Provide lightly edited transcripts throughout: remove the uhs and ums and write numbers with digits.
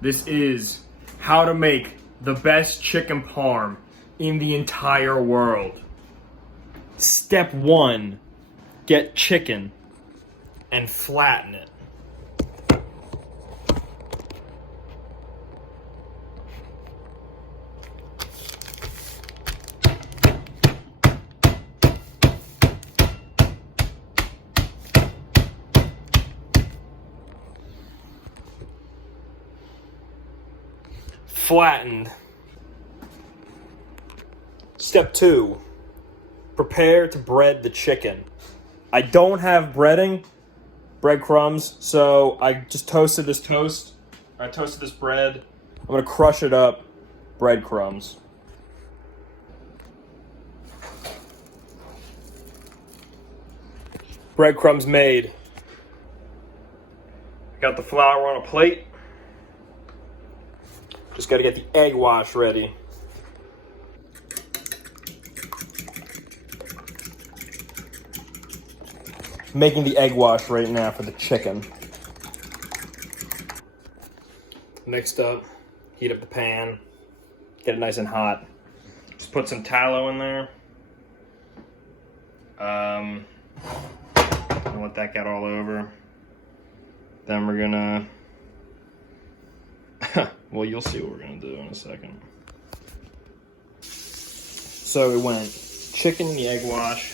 This is how to make the best chicken parm in the entire world. Step 1, get chicken and flatten it. Flattened. Step 2, prepare to bread the chicken. I don't have breadcrumbs, so I just toasted this bread. I'm gonna crush it up, breadcrumbs. Breadcrumbs made. Got the flour on a plate. Just got to get the egg wash ready. Making the egg wash right now for the chicken. Mixed up, heat up the pan, get it nice and hot. Just put some tallow in there. Don't let that get all over. Then we're gonna well, you'll see what we're gonna do in a second. So it went chicken in the egg wash,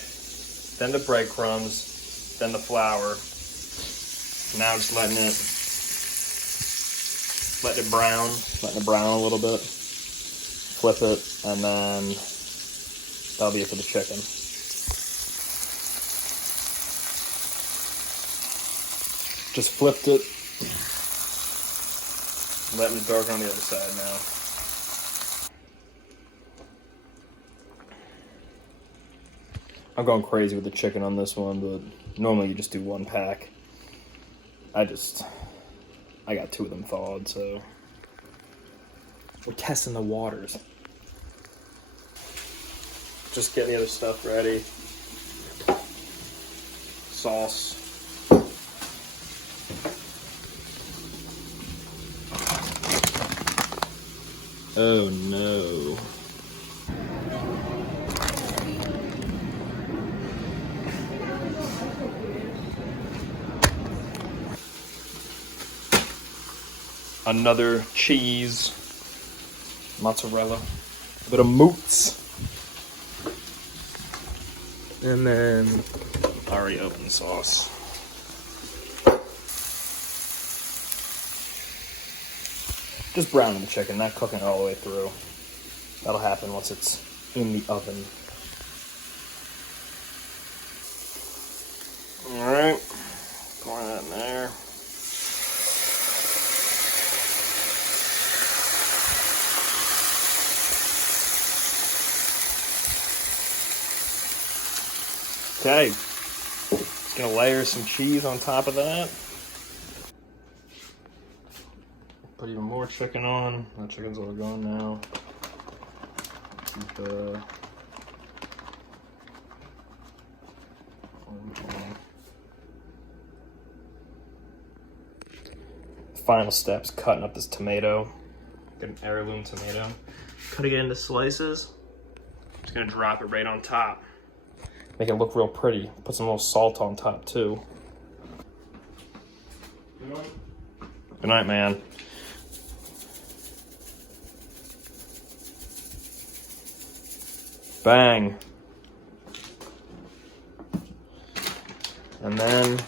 then the breadcrumbs, then the flour. Now just letting it brown a little bit. Flip it, and then that'll be it for the chicken. Just flipped it. Letting it darken on the other side now. I'm going crazy with the chicken on this one, but normally you just do 1 pack. I got 2 of them thawed, so we're testing the waters. Just getting the other stuff ready. Sauce. Oh no. Another cheese, mozzarella, a bit of moots, and then already opened sauce. Just browning the chicken, not cooking it all the way through. That'll happen once it's in the oven. Alright, pour that in there. Okay, just gonna layer some cheese on top of that. Put even more chicken on. The chicken's all gone now. Keep final steps, cutting up this tomato. Get an heirloom tomato. Cutting it into slices. Just gonna drop it right on top. Make it look real pretty. Put some little salt on top too. Good night, man. Bang. And then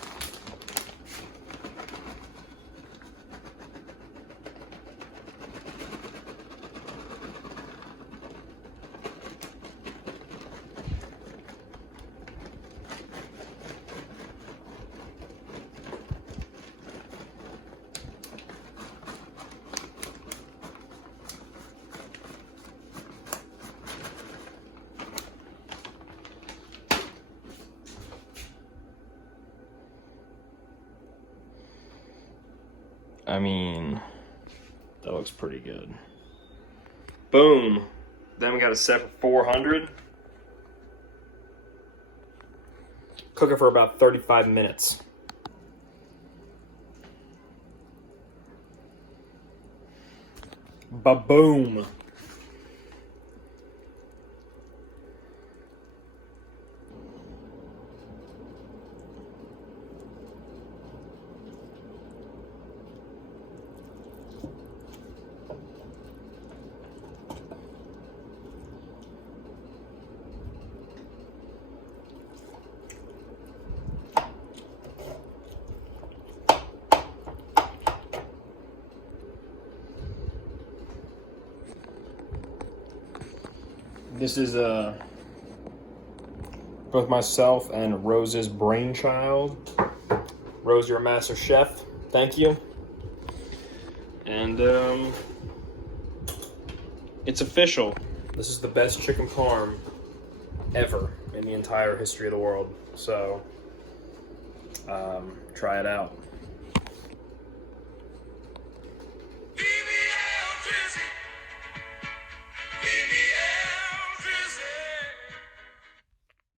I mean, that looks pretty good. Boom. Then we got it set for 400. Cook it for about 35 minutes. Ba-boom. This is both myself and Rose's brainchild. Rose, you're a master chef. Thank you. And it's official. This is the best chicken parm ever in the entire history of the world. So try it out.